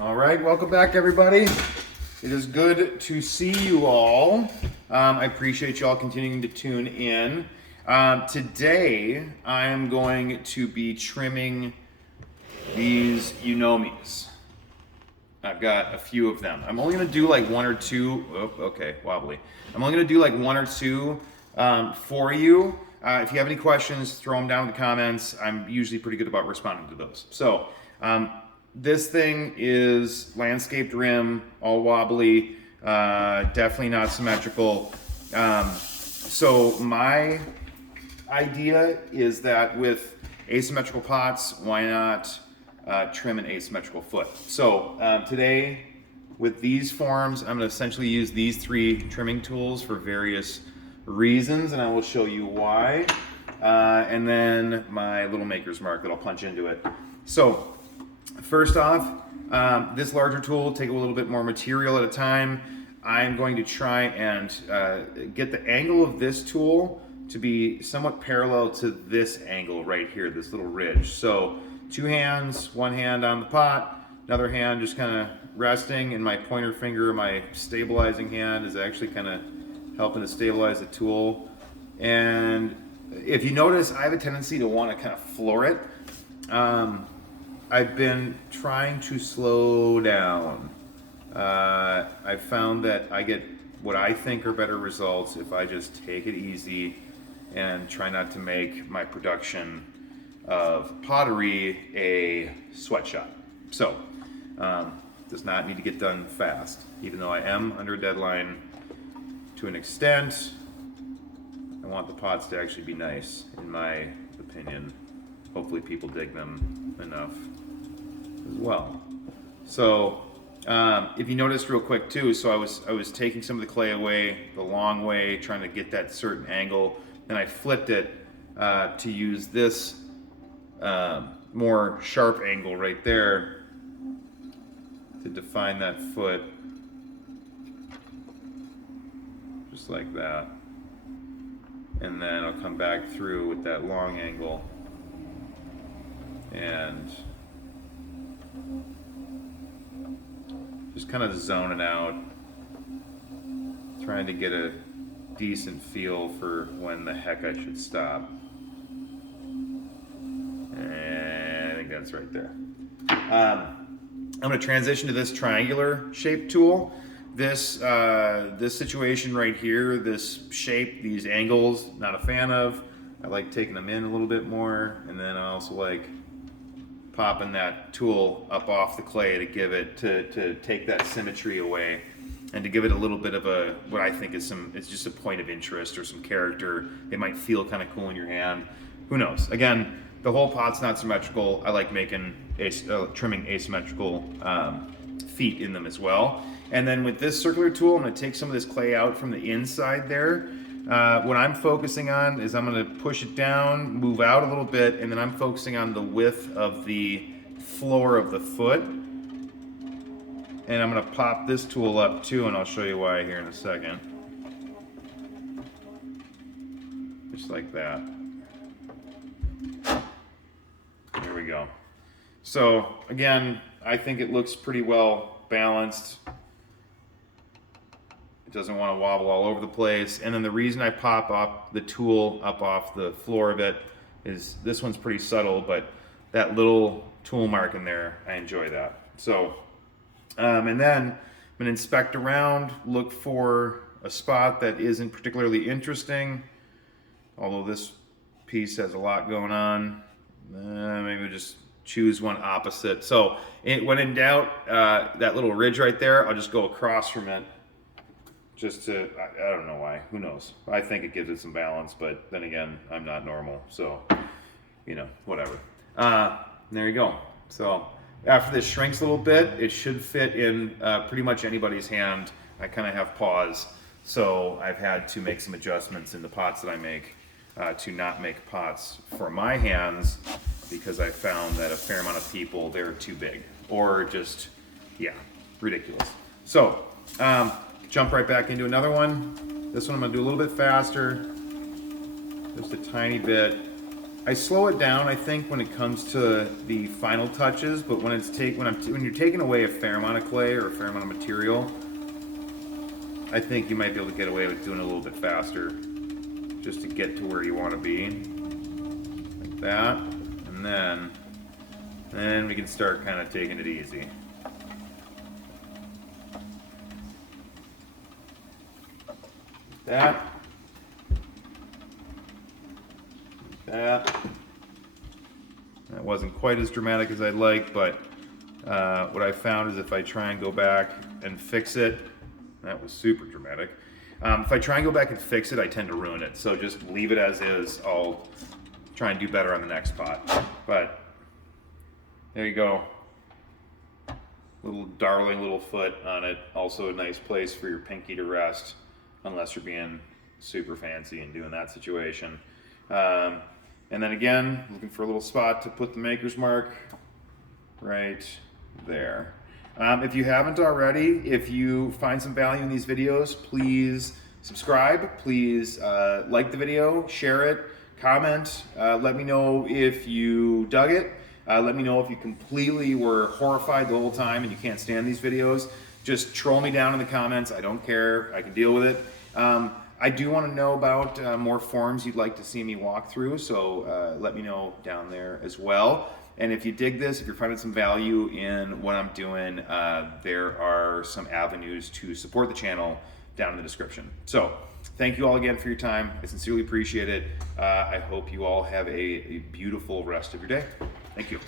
All right, welcome back, everybody. It is good to see you all. I appreciate you all continuing to tune in. Today, I am going to be trimming these Yunomis. I've got a few of them. I'm only going to do like one or two. Oh, okay, wobbly. I'm only going to do like one or two for you. If you have any questions, throw them down in the comments. I'm usually pretty good about responding to those. So, this thing is landscaped rim, all wobbly, definitely not symmetrical. So my idea is that with asymmetrical pots, why not trim an asymmetrical foot? So today, with these forms, I'm going to essentially use these three trimming tools for various reasons, and I will show you why. And then my little maker's mark that I'll punch into it. So first off, this larger tool, take a little bit more material at a time. I'm going to try and get the angle of this tool to be somewhat parallel to this angle right here, this little ridge. So two hands, one hand on the pot, another hand just kind of resting, and my pointer finger, my stabilizing hand, is actually kind of helping to stabilize the tool. And if you notice, I have a tendency to want to kind of floor it. I've been trying to slow down. I've found that I get what I think are better results if I just take it easy and try not to make my production of pottery a sweatshop. So, does not need to get done fast, even though I am under a deadline to an extent. I want the pots to actually be nice, in my opinion. Hopefully people dig them enough as well. So if you noticed real quick too, so I was taking some of the clay away the long way, trying to get that certain angle, and I flipped it to use this more sharp angle right there to define that foot, just like that. And then I'll come back through with that long angle and just kind of zoning out, trying to get a decent feel for when the heck I should stop. And I think that's right there. I'm going to transition to this triangular shape tool. This situation right here, this shape, these angles, not a fan of. I like taking them in a little bit more, and then I also like popping that tool up off the clay to give it, to take that symmetry away and to give it a little bit of a, what I think is it's just a point of interest or some character. It might feel kind of cool in your hand. Who knows? Again, the whole pot's not symmetrical. I like making, trimming asymmetrical feet in them as well. And then with this circular tool, I'm going to take some of this clay out from the inside there. What I'm focusing on is I'm going to push it down, move out a little bit, and then I'm focusing on the width of the floor of the foot. And I'm going to pop this tool up too, and I'll show you why here in a second. Just like that. There we go. So again, I think it looks pretty well balanced. Doesn't want to wobble all over the place. And then the reason I pop up the tool up off the floor of it is this one's pretty subtle, but that little tool mark in there, I enjoy that. So, and then I'm going to inspect around, look for a spot that isn't particularly interesting, although this piece has a lot going on. Maybe we'll just choose one opposite. So when in doubt, that little ridge right there, I'll just go across from it. Just to, I don't know why, who knows. I think it gives it some balance, but then again, I'm not normal, so, you know, whatever. There you go. So after this shrinks a little bit, it should fit in pretty much anybody's hand. I kind of have paws, so I've had to make some adjustments in the pots that I make to not make pots for my hands, because I found that a fair amount of people, they're too big, or just, yeah, ridiculous. So, jump right back into another one. This one I'm going to do a little bit faster, just a tiny bit. I slow it down, I think, when it comes to the final touches, but when you're taking away a fair amount of clay or a fair amount of material, I think you might be able to get away with doing it a little bit faster, just to get to where you want to be, like that, and then we can start kind of taking it easy. That. That wasn't quite as dramatic as I'd like, but what I found is if I try and go back and fix it, that was super dramatic. If I try and go back and fix it, I tend to ruin it. So just leave it as is. I'll try and do better on the next pot. But there you go. Little darling little foot on it. Also a nice place for your pinky to rest, unless you're being super fancy and doing that situation. And then again, looking for a little spot to put the maker's mark right there. If you haven't already, if you find some value in these videos, please subscribe, please like the video, share it, comment, let me know if you dug it, let me know if you completely were horrified the whole time and you can't stand these videos. Just troll me down in the comments, I don't care, I can deal with it. I do want to know about more forms you'd like to see me walk through, so let me know down there as well. And if you dig this, if you're finding some value in what I'm doing, there are some avenues to support the channel down in the description. So thank you all again for your time. I sincerely appreciate it. I hope you all have a beautiful rest of your day. Thank you.